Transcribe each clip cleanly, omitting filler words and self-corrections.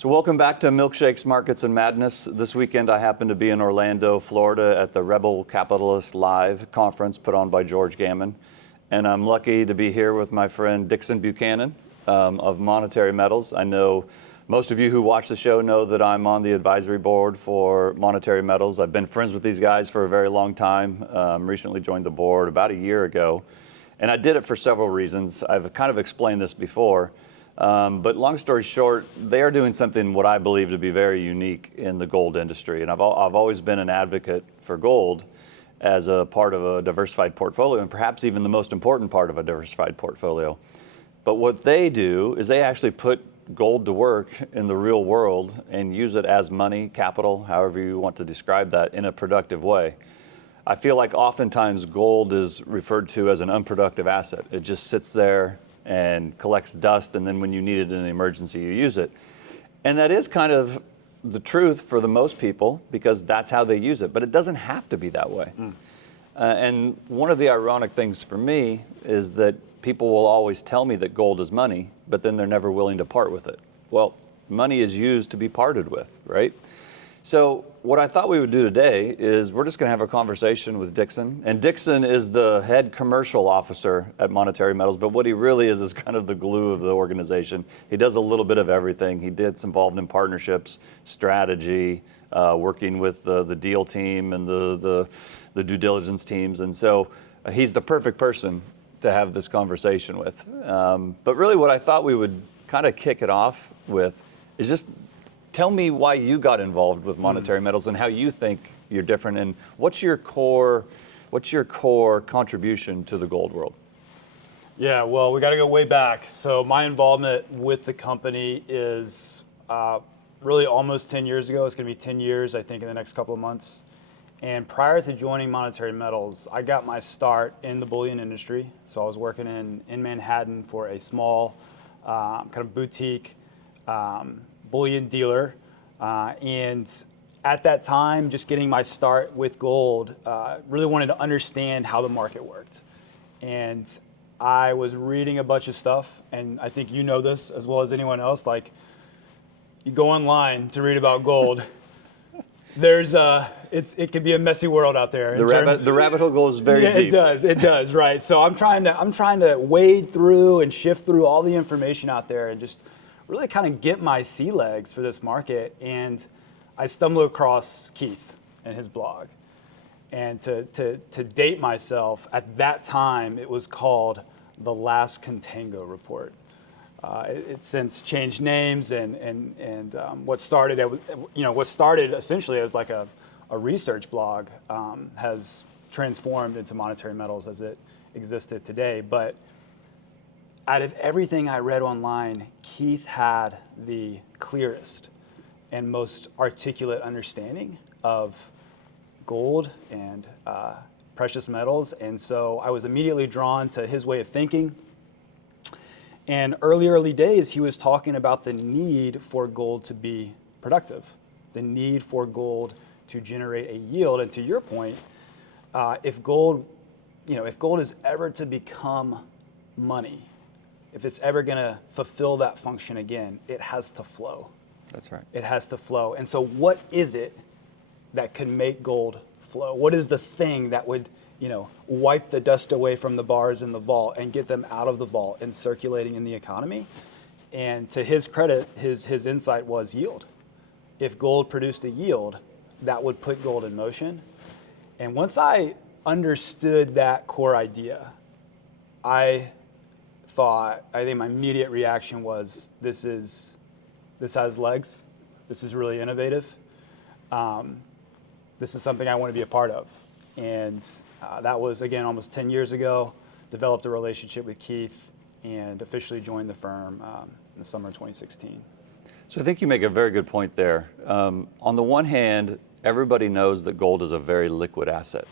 So welcome back to Milkshakes, Markets, and Madness. This weekend I happen to be in Orlando, Florida at the Rebel Capitalist Live conference put on by George Gammon. And I'm lucky to be here with my friend Dixon Buchanan of Monetary Metals. I know most of you who watch the show know that I'm on the advisory board for Monetary Metals. I've been friends with these guys for a very long time. Recently joined the board about a year ago. And I did it for several reasons. I've kind of explained this before. But long story short, they are doing something what I believe to be very unique in the gold industry. And I've always been an advocate for gold as a part of a diversified portfolio, and perhaps even the most important part of a diversified portfolio. But what they do is they actually put gold to work in the real world and use it as money, capital, however you want to describe that, in a productive way. I feel like oftentimes gold is referred to as an unproductive asset. It just sits there and collects dust, and then when you need it in an emergency, you use it. And that is kind of the truth for the most people, because that's how they use it, but it doesn't have to be that way. And one of the ironic things for me is that people will always tell me that gold is money, but then they're never willing to part with it. Well, money is used to be parted with, right? So what I thought we would do today is we're just going to have a conversation with Dixon. And Dixon is the head commercial officer at Monetary Metals, but what he really is kind of the glue of the organization. He does a little bit of everything. He gets involved in partnerships, strategy, working with the deal team and the due diligence teams. And so he's the perfect person to have this conversation with. But really what I thought we would kind of kick it off with is just tell me why you got involved with Monetary Metals and how you think you're different, and what's your core contribution to the gold world? Yeah, well, we got to go way back. So my involvement with the company is really almost 10 years ago. It's going to be 10 years, I think, in the next couple of months. And prior to joining Monetary Metals, I got my start in the bullion industry. So I was working in Manhattan for a small kind of boutique bullion dealer, and at that time, just getting my start with gold, really wanted to understand how the market worked. And I was reading a bunch of stuff, and I think you know this as well as anyone else, like you go online to read about gold, there's it can be a messy world out there. The rabbit hole goes very deep. It does, right. So I'm trying to wade through and shift through all the information out there and just really kind of get my sea legs for this market. And I stumbled across Keith and his blog. And to date myself, at that time, it was called the Last Contango Report. It's since changed names, and what started essentially as like a research blog has transformed into Monetary Metals as it existed today. But out of everything I read online, Keith had the clearest and most articulate understanding of gold and precious metals. And so I was immediately drawn to his way of thinking. And early days, he was talking about the need for gold to be productive, the need for gold to generate a yield. And to your point, if gold is ever to become money, if it's ever going to fulfill that function again, it has to flow. That's right. It has to flow. And so what is it that could make gold flow? What is the thing that would, wipe the dust away from the bars in the vault and get them out of the vault and circulating in the economy? And to his credit, his insight was yield. If gold produced a yield, that would put gold in motion. And once I understood that core idea, I think my immediate reaction was, this has legs. This is really innovative. This is something I want to be a part of. And that was, again, almost 10 years ago. Developed a relationship with Keith and officially joined the firm in the summer of 2016. So I think you make a very good point there. On the one hand, everybody knows that gold is a very liquid asset,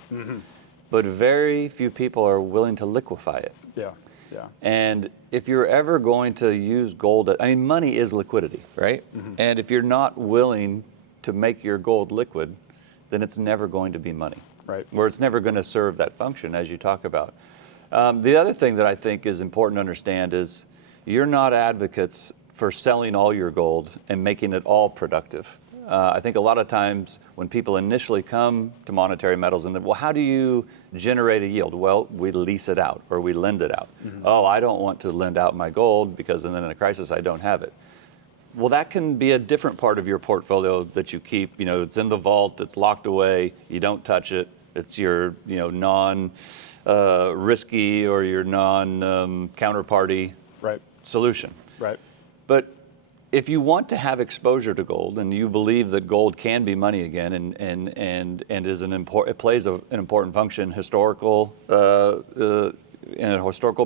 but very few people are willing to liquefy it. Yeah. And if you're ever going to use gold, money is liquidity, right? And if you're not willing to make your gold liquid, then it's never going to be money. Right. Where it's never going to serve that function, as you talk about. The other thing that I think is important to understand is you're not advocates for selling all your gold and making it all productive. I think a lot of times when people initially come to monetary metals and well, how do you generate a yield? Well, we lease it out or we lend it out. Oh, I don't want to lend out my gold because then in a crisis I don't have it. Well, that can be a different part of your portfolio that you keep. It's in the vault, it's locked away, you don't touch it. It's your non-risky or your non-counterparty solution. Right. But if you want to have exposure to gold and you believe that gold can be money again and is it plays an important function in a historical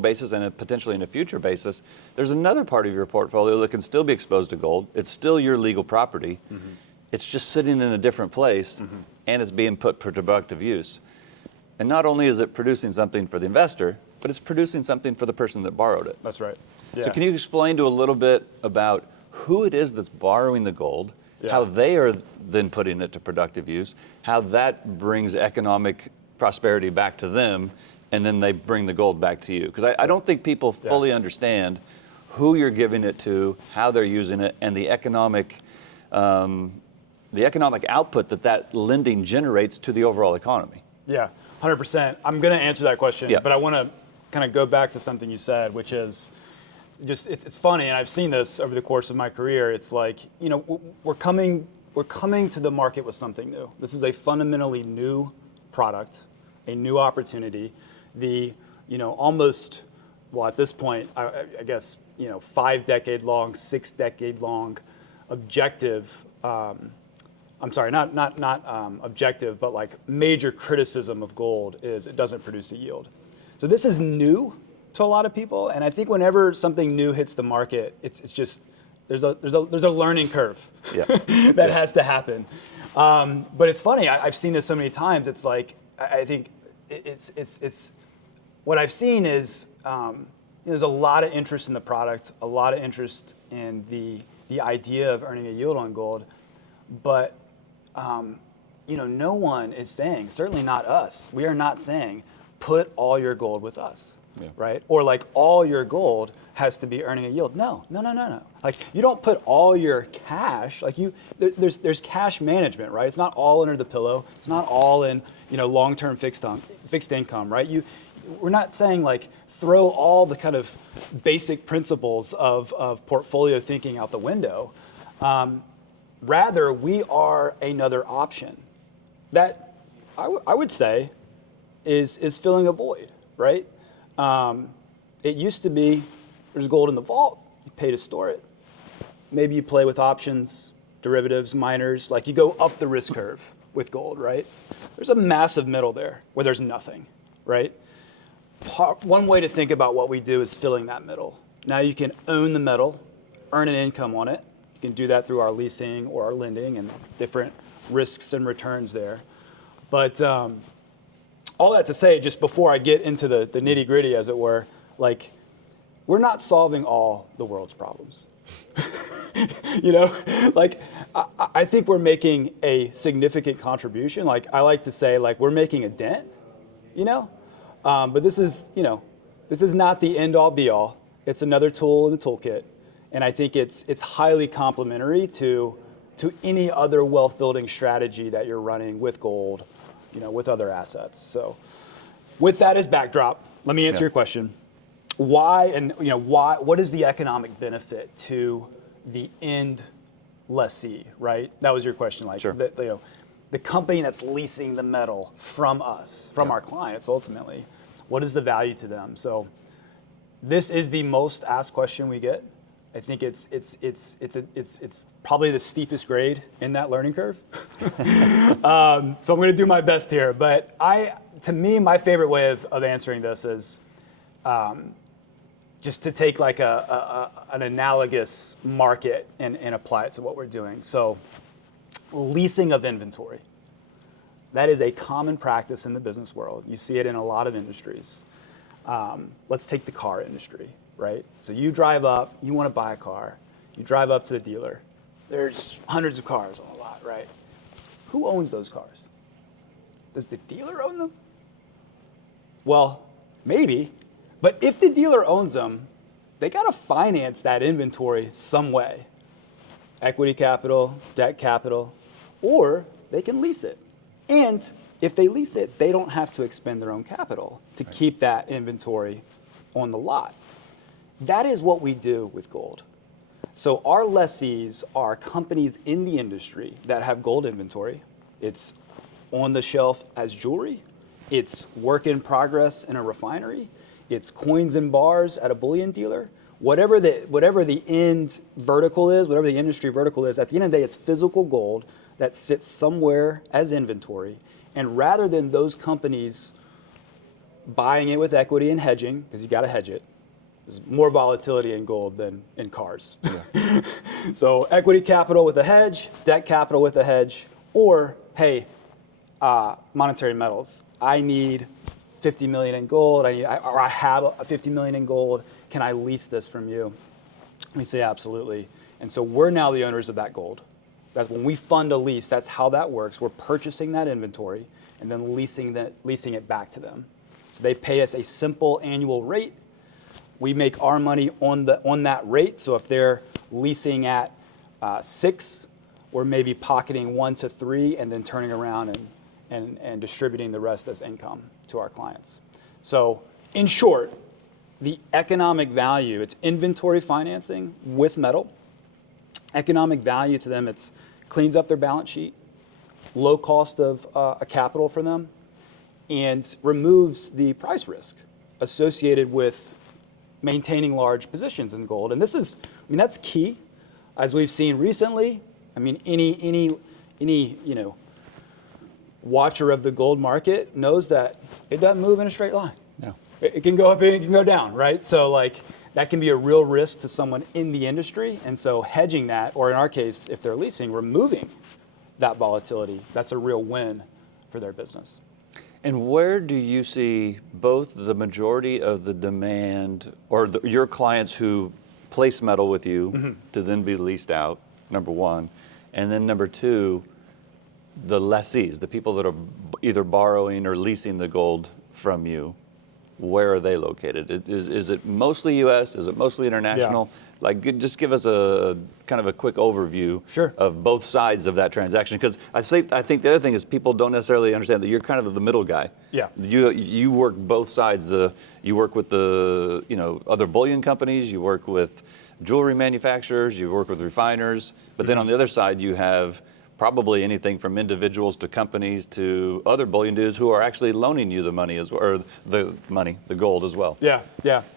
basis and potentially in a future basis, there's another part of your portfolio that can still be exposed to gold. It's still your legal property. It's just sitting in a different place and it's being put for productive use. And not only is it producing something for the investor, but it's producing something for the person that borrowed it. That's right. Yeah. So can you explain to a little bit about who it is that's borrowing the gold, how they are then putting it to productive use, how that brings economic prosperity back to them, and then they bring the gold back to you? Because I don't think people fully understand who you're giving it to, how they're using it, and the economic output that lending generates to the overall economy. Yeah, 100%. I'm going to answer that question, but I want to kind of go back to something you said, which is just it's funny, and I've seen this over the course of my career. It's like, we're coming to the market with something new. This is a fundamentally new product, a new opportunity. The almost, well, at this point, I guess 5-decade-long, 6-decade-long objective. I'm sorry, not objective, but like major criticism of gold is it doesn't produce a yield. So this is new to a lot of people, and I think whenever something new hits the market, it's just there's a learning curve that has to happen. But it's funny. I've seen this so many times. It's like I think it's what I've seen is there's a lot of interest in the product, a lot of interest in the idea of earning a yield on gold, but no one is saying, certainly not us. We are not saying put all your gold with us, right? Or like all your gold has to be earning a yield. No. Like you don't put all your cash. Like there's cash management, right? It's not all under the pillow. It's not all in long-term fixed income, right? We're not saying like throw all the kind of basic principles of portfolio thinking out the window. Rather, we are another option that I would say is filling a void, right? It used to be there's gold in the vault, you pay to store it. Maybe you play with options, derivatives, miners, like you go up the risk curve with gold, right? There's a massive middle there where there's nothing, right? One way to think about what we do is filling that middle. Now you can own the metal, earn an income on it. You can do that through our leasing or our lending and different risks and returns there. But all that to say, just before I get into the nitty gritty, as it were, like we're not solving all the world's problems. Like I think we're making a significant contribution. Like I like to say, like we're making a dent, but this is not the end all be all. It's another tool in the toolkit. And I think it's highly complementary to any other wealth building strategy that you're running with gold, with other assets. So with that as backdrop, let me answer your question. Why and what is the economic benefit to the end lessee, right? That was your question, like sure. The company that's leasing the metal from us, from our clients ultimately. What is the value to them? So this is the most asked question we get. I think it's probably the steepest grade in that learning curve. So I'm going to do my best here. But to me, my favorite way of answering this is just to take like an analogous market and apply it to what we're doing. So leasing of inventory. That is a common practice in the business world. You see it in a lot of industries. Let's take the car industry, right? So you drive up, you want to buy a car. You drive up to the dealer. There's hundreds of cars on the lot, right? Who owns those cars? Does the dealer own them? Well, maybe. But if the dealer owns them, they got to finance that inventory some way. Equity capital, debt capital, or they can lease it. And if they lease it, they don't have to expend their own capital to keep that inventory on the lot. That is what we do with gold. So our lessees are companies in the industry that have gold inventory. It's on the shelf as jewelry. It's work in progress in a refinery. It's coins and bars at a bullion dealer. Whatever the end vertical is, whatever the industry vertical is, at the end of the day, it's physical gold that sits somewhere as inventory. And rather than those companies buying it with equity and hedging, because you got to hedge it, there's more volatility in gold than in cars. Yeah. So equity capital with a hedge, debt capital with a hedge, or hey, monetary metals. I need 50 million in gold. I have 50 million in gold. Can I lease this from you? We say absolutely. And so we're now the owners of that gold. That's when we fund a lease, that's how that works. We're purchasing that inventory and then leasing it back to them. So they pay us a simple annual rate. We make our money on that rate. So if they're leasing at 6, we're maybe pocketing 1 to 3 and then turning around and distributing the rest as income to our clients. So in short, the economic value, it's inventory financing with metal. Economic value to them, it's cleans up their balance sheet, low cost of a capital for them, and removes the price risk associated with maintaining large positions in gold. And this is, that's key, as we've seen recently. Any watcher of the gold market knows that it doesn't move in a straight line. No. It can go up and it can go down, right? So that can be a real risk to someone in the industry. And so hedging that, or in our case, if they're leasing, removing that volatility, that's a real win for their business. And where do you see both the majority of the demand, or your clients who place metal with you to then be leased out, number one, and then number two, the lessees, the people that are either borrowing or leasing the gold from you, where are they located? Is it mostly U.S.? Is it mostly international? Yeah. Just give us a kind of a quick overview of both sides of that transaction. Because I think the other thing is people don't necessarily understand that you're kind of the middle guy. Yeah. You work both sides. You work with the other bullion companies. You work with jewelry manufacturers. You work with refiners. But then on the other side, you have probably anything from individuals to companies to other bullion dudes who are actually loaning you the money or the gold as well. Yeah.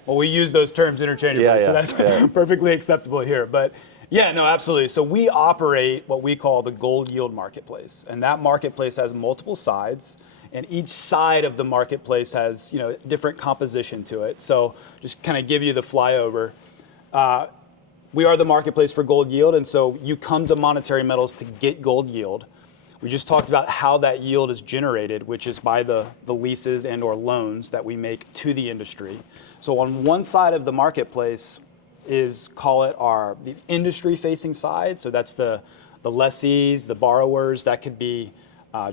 Well, we use those terms interchangeably, so that's perfectly acceptable here. But yeah, no, absolutely. So we operate what we call the gold yield marketplace, and that marketplace has multiple sides, and each side of the marketplace has different composition to it. So just kind of give you the flyover. We are the marketplace for gold yield, and so you come to Monetary Metals to get gold yield. We just talked about how that yield is generated, which is by the leases and or loans that we make to the industry. So on one side of the marketplace is, call it the industry-facing side. So that's the lessees, the borrowers. That could be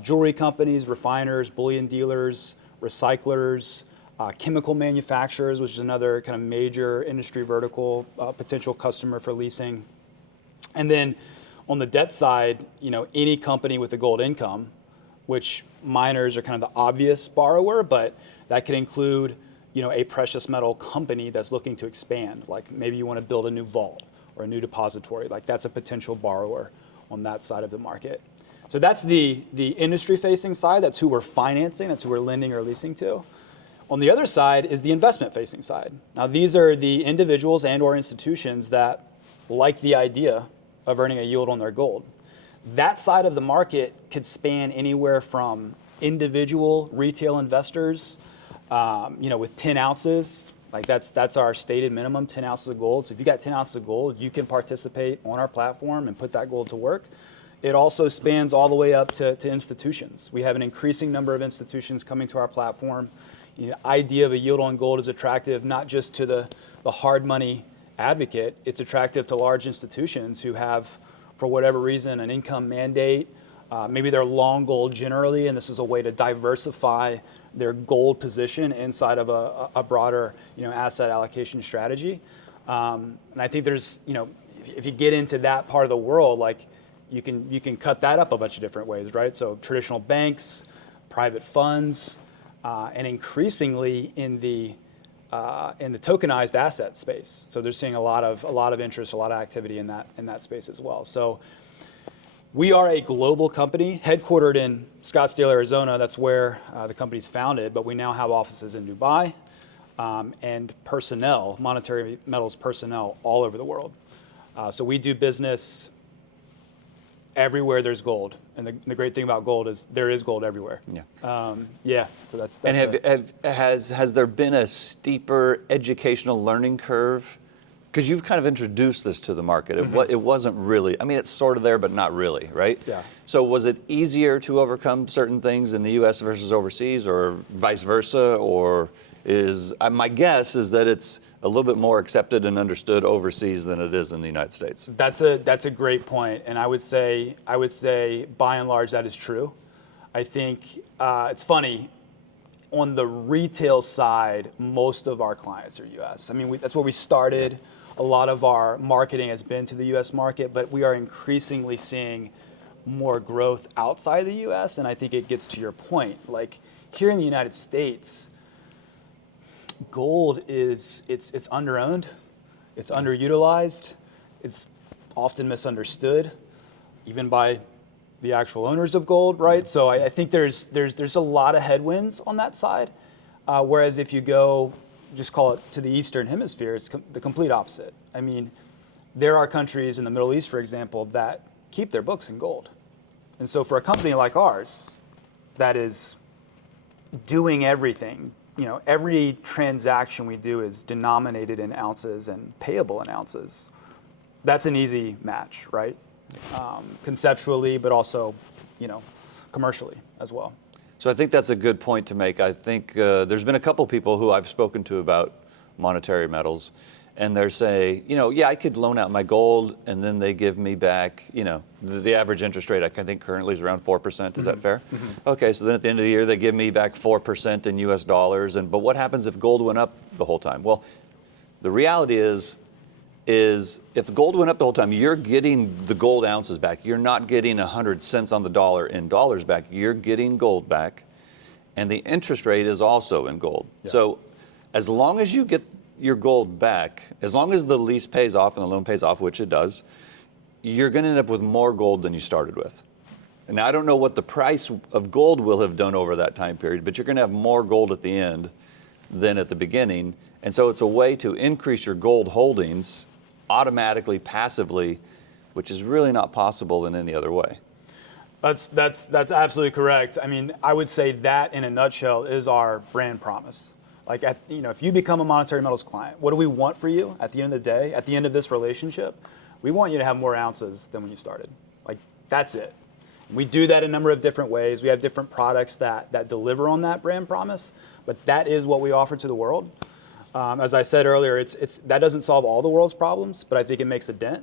jewelry companies, refiners, bullion dealers, recyclers, chemical manufacturers, which is another kind of major industry vertical, potential customer for leasing. And then on the debt side, any company with a gold income, which miners are kind of the obvious borrower, but that could include, a precious metal company that's looking to expand. Like maybe you want to build a new vault or a new depository. Like that's a potential borrower on that side of the market. So that's the industry-facing side. That's who we're financing. That's who we're lending or leasing to. On the other side is the investment-facing side. Now, these are the individuals and or institutions that like the idea of earning a yield on their gold. That side of the market could span anywhere from individual retail investors, with 10 ounces. Like that's our stated minimum, 10 ounces of gold. So if you got 10 ounces of gold, you can participate on our platform and put that gold to work. It also spans all the way up to institutions. We have an increasing number of institutions coming to our platform. The idea of a yield on gold is attractive not just to the hard money advocate, it's attractive to large institutions who have, for whatever reason, an income mandate. Maybe they're long gold generally, and this is a way to diversify their gold position inside of a broader asset allocation strategy. And I think there's, if you get into that part of the world, like you can cut that up a bunch of different ways, right? So traditional banks, private funds, and increasingly in the tokenized asset space. So they're seeing a lot of interest, a lot of activity in that space as well. So we are a global company headquartered in Scottsdale, Arizona. That's where the company's founded, but we now have offices in Dubai and personnel, monetary metals personnel all over the world. So we do business everywhere there's gold. And the great thing about gold is there is gold everywhere. Yeah. So that's and has there been a steeper educational learning curve? Because you've kind of introduced this to the market. It wasn't really, I mean, it's sort of there, but not really, right? Yeah. So was it easier to overcome certain things in the U.S. versus overseas, or vice versa? Or my guess is that it's a little bit more accepted and understood overseas than it is in the United States. That's a great point, and I would say by and large that is true. I think it's funny. On the retail side, most of our clients are U.S. I mean, that's where we started. A lot of our marketing has been to the U.S. market, but we are increasingly seeing more growth outside the U.S. And I think it gets to your point. Like here in the United States, gold it's underowned, it's underutilized, it's often misunderstood, even by the actual owners of gold, right? So I think there's a lot of headwinds on that side. Whereas if you go, just call it to the Eastern Hemisphere, it's the complete opposite. I mean, there are countries in the Middle East, for example, that keep their books in gold. And so for a company like ours that is doing everything, every transaction we do is denominated in ounces and payable in ounces. That's an easy match, right? Conceptually, but also, commercially as well. So I think that's a good point to make. I think there's been a couple people who I've spoken to about monetary metals, and they're saying, yeah, I could loan out my gold, and then they give me back, the average interest rate I think currently is around 4%. Is that fair? Okay, so then at the end of the year, they give me back 4% in US dollars. But what happens if gold went up the whole time? Well, the reality is if gold went up the whole time, you're getting the gold ounces back. You're not getting 100 cents on the dollar in dollars back. You're getting gold back, and the interest rate is also in gold. Yeah. So as long as you get your gold back, as long as the lease pays off and the loan pays off, which it does, you're going to end up with more gold than you started with. And now I don't know what the price of gold will have done over that time period, but you're going to have more gold at the end than at the beginning. And so it's a way to increase your gold holdings automatically, passively, which is really not possible in any other way. That's absolutely correct. I mean, I would say that in a nutshell is our brand promise. Like, if you become a monetary metals client, what do we want for you at the end of the day, at the end of this relationship? We want you to have more ounces than when you started. Like, that's it. We do that in a number of different ways. We have different products that deliver on that brand promise, but that is what we offer to the world. As I said earlier, that doesn't solve all the world's problems, but I think it makes a dent.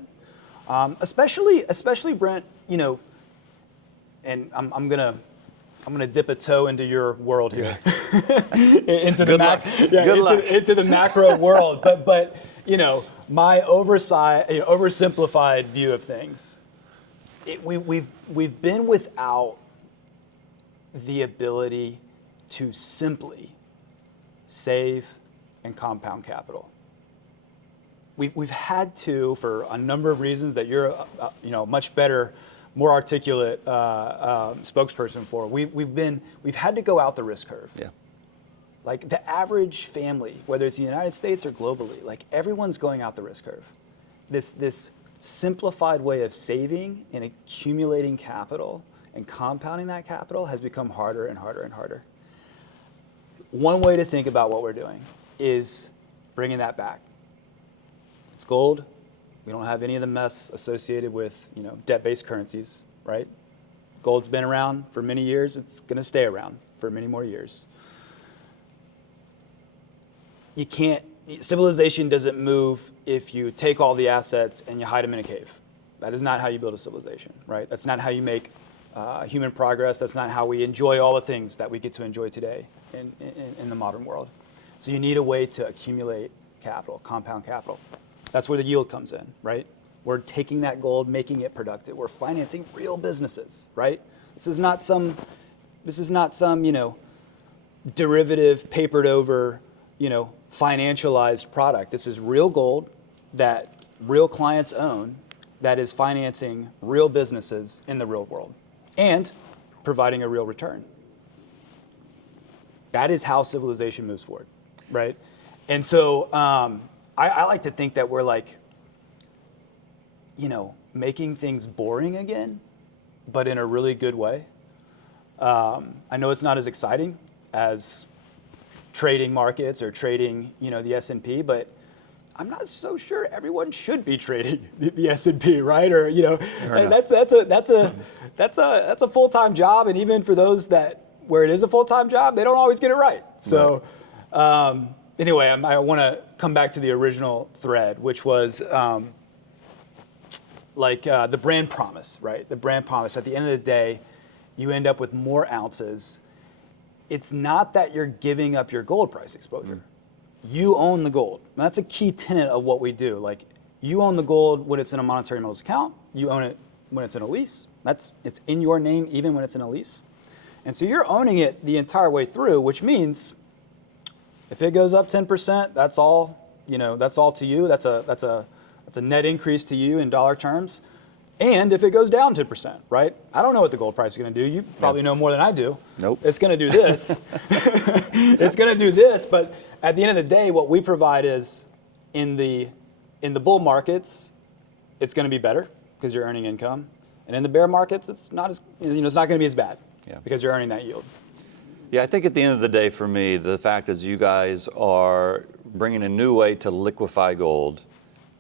Especially Brent, and I'm gonna dip a toe into your world here, into the macro world. But my oversimplified view of things, we've been without the ability to simply save and compound capital. We've had to, for a number of reasons that you're much better, more articulate spokesperson for. We've had to go out the risk curve. Yeah. Like the average family, whether it's in the United States or globally, like everyone's going out the risk curve. This simplified way of saving and accumulating capital and compounding that capital has become harder and harder and harder. One way to think about what we're doing is bringing that back. It's gold. We don't have any of the mess associated with debt-based currencies, right? Gold's been around for many years. It's going to stay around for many more years. Civilization doesn't move if you take all the assets and you hide them in a cave. That is not how you build a civilization, right? That's not how you make human progress. That's not how we enjoy all the things that we get to enjoy today in the modern world. So you need a way to accumulate capital, compound capital. That's where the yield comes in, right? We're taking that gold, making it productive. We're financing real businesses, right? This is not some, derivative, papered over, financialized product. This is real gold that real clients own that is financing real businesses in the real world and providing a real return. That is how civilization moves forward, right? And so I like to think that we're like, making things boring again, but in a really good way. I know it's not as exciting as trading markets or trading, the S&P, but I'm not so sure everyone should be trading the S&P, right? Or that's a full-time job, and even for those where it is a full-time job, they don't always get it right. So anyway, I want to come back to the original thread, which was the brand promise, right? The brand promise. At the end of the day, you end up with more ounces. It's not that you're giving up your gold price exposure. You own the gold. And that's a key tenet of what we do. Like, you own the gold when it's in a monetary metals account. You own it when it's in a lease. It's in your name even when it's in a lease. And so you're owning it the entire way through, which means if it goes up 10%, that's all to you. That's a net increase to you in dollar terms. And if it goes down 10%, right? I don't know what the gold price is going to do. You probably know more than I do. Nope. It's going to do this. It's going to do this. But at the end of the day, what we provide is in the bull markets, it's going to be better because you're earning income. And in the bear markets, it's not going to be as bad because you're earning that yield. Yeah, I think at the end of the day, for me, the fact is you guys are bringing a new way to liquefy gold,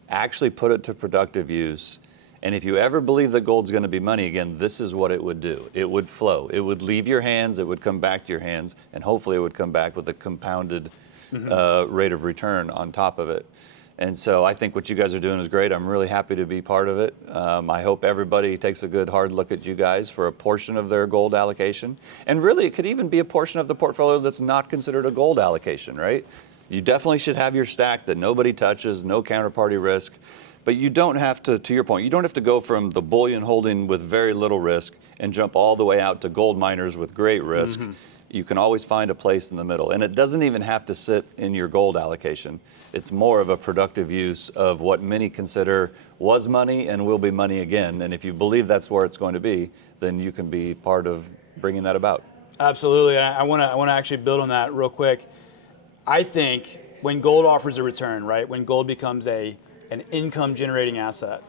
actually put it to productive use. And if you ever believe that gold's going to be money again, this is what it would do. It would flow. It would leave your hands. It would come back to your hands. And hopefully it would come back with a compounded rate of return on top of it. And so I think what you guys are doing is great. I'm really happy to be part of it. I hope everybody takes a good hard look at you guys for a portion of their gold allocation. And really, it could even be a portion of the portfolio that's not considered a gold allocation, right? You definitely should have your stack that nobody touches, no counterparty risk. But you don't have to your point, you don't have to go from the bullion holding with very little risk and jump all the way out to gold miners with great risk. You can always find a place in the middle. And it doesn't even have to sit in your gold allocation. It's more of a productive use of what many consider was money and will be money again. And if you believe that's where it's going to be, then you can be part of bringing that about. Absolutely. And I want to actually build on that real quick. I think when gold offers a return, right, when gold becomes an income generating asset,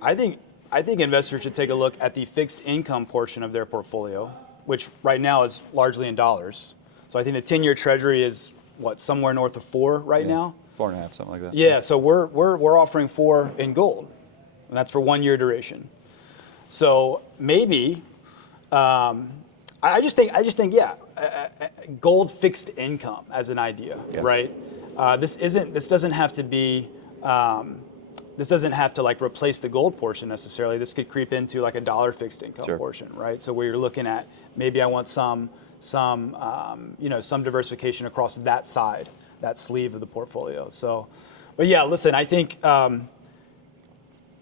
I think investors should take a look at the fixed income portion of their portfolio, which right now is largely in dollars. So I think the 10-year treasury is somewhere north of 4 right now? 4.5, something like that. Yeah, so we're offering 4 in gold, and that's for 1 year duration. So maybe I just think gold fixed income as an idea, right? This doesn't have to be. This doesn't have to replace the gold portion necessarily. This could creep into a dollar fixed income portion, right? So where you're looking at maybe I want some diversification across that side, that sleeve of the portfolio. So, but yeah, listen, I think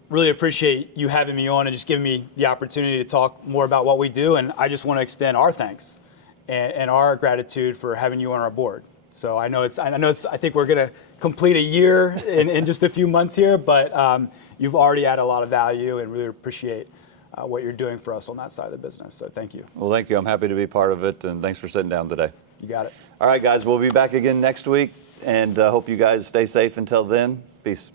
really appreciate you having me on and just giving me the opportunity to talk more about what we do. And I just want to extend our thanks and our gratitude for having you on our board. So I think we're going to complete a year in just a few months here, but you've already added a lot of value and really appreciate what you're doing for us on that side of the business. So thank you. Well, thank you. I'm happy to be part of it, and thanks for sitting down today. You got it. All right, guys, we'll be back again next week, and hope you guys stay safe until then. Peace.